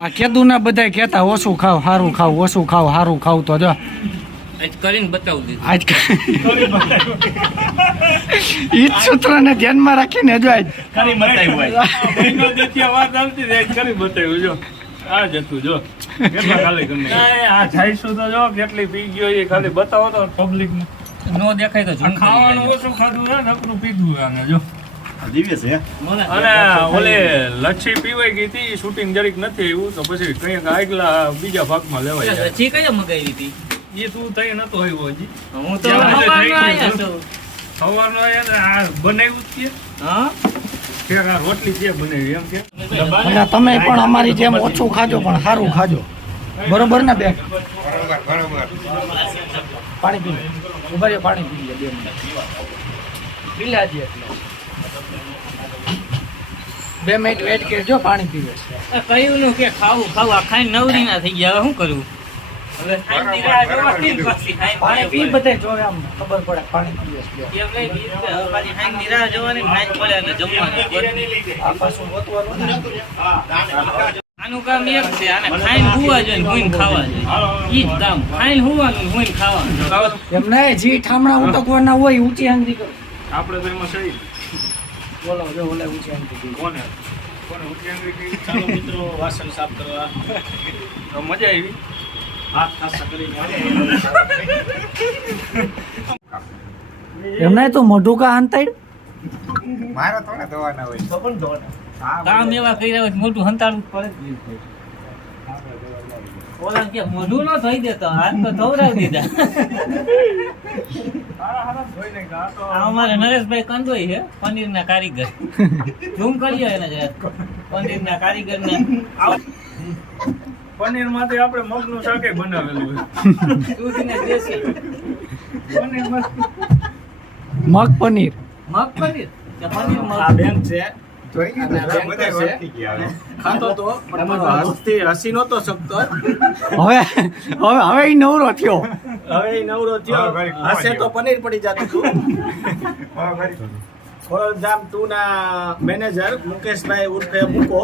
આ કેદું ના બધા કહેતા ઓછું ખાવ સારું ખાવ ઓછું ખાવ સારું ખાવ તો જો આજ કરીને બતાવું દીધું આજ ઈ સૂત્રને ધ્યાનમાં રાખીને જો આજ કરી બતાવ્યું એનો દેખ્યા વાત આવતી રહે કરી બતાવ્યું જો આ જતું જો કેટલા ખાલી કરીને આ જાઈશું તો જો કેટલી પી ગયો એ ખાલી બતાવો તો પબ્લિક નો દેખાય તો ઝૂમ ખાવાનું ઓછું ખાધું છે નકરું પીધું આને જો દિવ્ય છે અને ઓલે લચ્છી પીવાઈ ગઈ હતી શૂટિંગ જરીક નથી આવ્યું તો પછી કંઈક આગલા બીજા ભાગમાં લેવાય જાય. લચ્છી કઈ મગાવી હતી એ તું થઈ નતો આવ્યો હજી હું તો સવારનો આયા છું. સવારનો આયા ને આ બનાવ્યું જ છે હા કે આ રોટલી છે બનાવી એમ કે અને તમે પણ અમારી જેમ ઓછું ખાજો પણ સારું ખાજો બરોબર ને બેન પાણી પી ઉભા રહ્યો પાણી પી લે 2 મિનિટ પી લેજે એટલે 2 મિનિટ વેઇટ કરજો પાણી પીવે કહ્યું નું કે ખાવું ખાવું આ ખાઈને નવરી ના થઈ ગયા હવે શું કરવું હવે ખાઈને રાહ જોવાની ને પછી ખાઈને પાણી પી બધે જોવે આમ ખબર પડે પાણી પીવે છે એમ નહીં બીજ કે હવે પાછી ખાઈને રાહ જોવાની ને ખાઈને પડે એટલે જમવાનું આ પાછું ગોતવાનું ને. આનું કામ એક છે આને ખાઈને હુવા જોઈએ ને હુઈને ખાવા જોઈએ ઈ જ કામ ખાઈને હુવાનું ને હુઈને ખાવાનું એમ નહીં જી ઠામણા ઉટકવાના હોય ઊંચી આંગળી કરો આપણે તો એમાં સહી બોલો જો ઓલે ઊંચી આંગળી કોને કોને ઊંચી આંગળી કઈ ચાલો મિત્રો વાસણ સાફ કરવા તો મજા આવી હાથ ખાસા કરીને એમ નહીં તો મોઢું કા હંતાઈ મારા થોડા ધોવાના હોય તો પણ ધોવાના કામ એવા કર્યા હોય તો મોટું હંતાડવું પડે જ છે. ઓલા કે મોઢું ન થઈ દેતો હાથ તો ધોવરાવી દીધા આ અમારે નરેશભાઈ કંદોઈ છે પનીરના કારીગર ઝૂમ કરીએ એને જરા પનીરના કારીગર ને પનીર માંથી આપણે મગનું શાકે બનાવેલું હોય દૂધ ને દેશી પનીર મસ્ત મગ પનીર મગ પનીર કે પનીર મગ આ બેંક છે જોઈ ગયું ને, બધા બેંક છે. ઓળખી ગયા હવે. ખાતો તો પણ મારો હસતી હસી નહોતો શકતો હવે ઈ નવરો થયો હવે ઈ નવરો થયો હવે ઘડીક ઉભા હસે તો થયો. પનીર પડી જતું હતું હા, ભાઈ. ખોડલધામ 2 ના મેનેજર મુકેશભાઈ ઉર્ફે મુકો